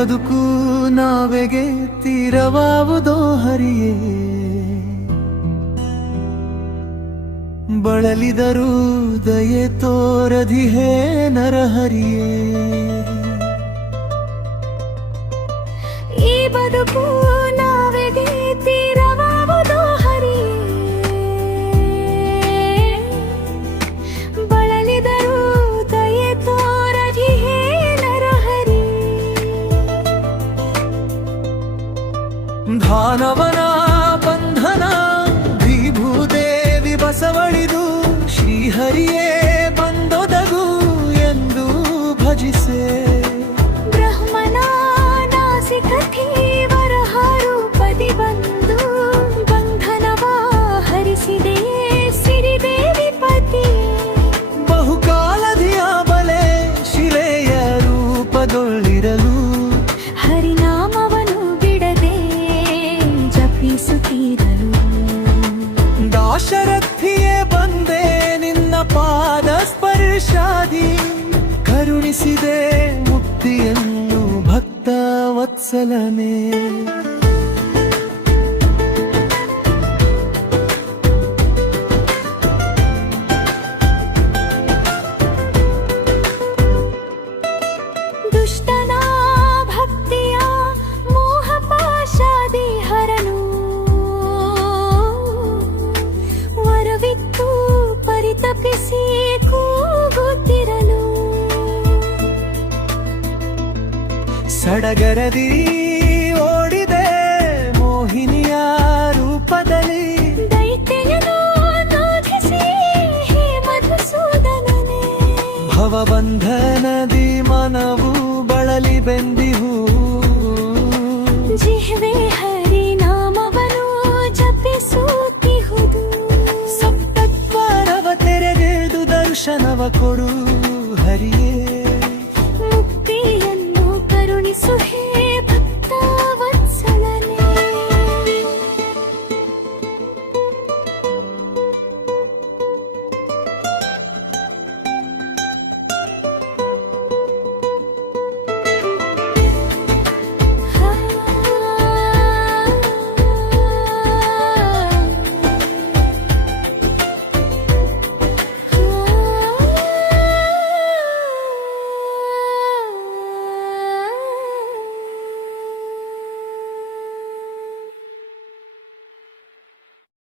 ಬದುಕು ನಾವೆಗೆ ತೀರವಾವುದೋ ಹರಿಯೇ, ಬಳಲಿದರೂ ದಯೆ ತೋರದಿಹೇ ನರಹರಿಯೇ. ಈ ಬದುಕು ನಾವೆಗೆ ತೀರವಾವುದೋ ಹರಿಯೇ, ಬಳಲಿದರೂ ದಯೆ ತೋರದಿಹೇ ನರಹರಿ. ಧಾನವನ ಬಂಧನ ವಿಭೂದೇವಿ ಬಸವಳಿದು ಶ್ರೀಹರಿಯೇ ಬಂದೊದಗು ಎಂದು ಭಜಿಸೆ. ಬ್ರಹ್ಮನ ನಾಸಿಕಥೀವರ ರೂಪದಿ ಬಂದು ಬಂಧನವ ಹರಿಸಿದೆ ಸಿರಿದೇವಿ ಪತಿ. ಬಹುಕಾಲದಿಯ ಬಲೆ ಶಿಲೆಯ ರೂಪದೊಳ್ಳಿರಲು ಹರಿನಾಮವನು ಬಿಡದೆ ಜಪಿಸುತ್ತಿರಲು. ದಾಶರಥಿಯೇ ಬಂದೆ ನಿನ್ನ ಪಾದ ಸ್ಪರ್ಶಾದಿ, ಕರುಣಿಸಿದೆ ಮುಕ್ತಿಯನ್ನು ಭಕ್ತ ವತ್ಸಲನೇ. ದುಷ್ಟನ ಭಕ್ತಿಯ ಮೋಹ ಪಾಶಾದಿ ಹರನು, ವರವಿತ್ತು ಪರಿತಪಿಸಿ ಕೂಗುತ್ತಿರಲು. ಸಡಗರದಿ ಓಡಿದೆ ಮೋಹಿನಿಯ ರೂಪದಲ್ಲಿ, ದೈತ್ಯನು ನಾಧಿಸಿ ಹೇ ಮಧುಸೂದನನೇ. ಭವಬಂಧನದಿ ಮನವು ಬಳಲಿ ಬೆಂದಿಹು, ಜಿಹ್ವೆ ಹರಿನಾಮವನು ಜಪಿಸುತ್ತಿಹುದು. ಸಪ್ತದ್ವಾರವ ತೆರೆಗೆದು ದರ್ಶನವ ಕೊಡು ಹರಿಯೇ.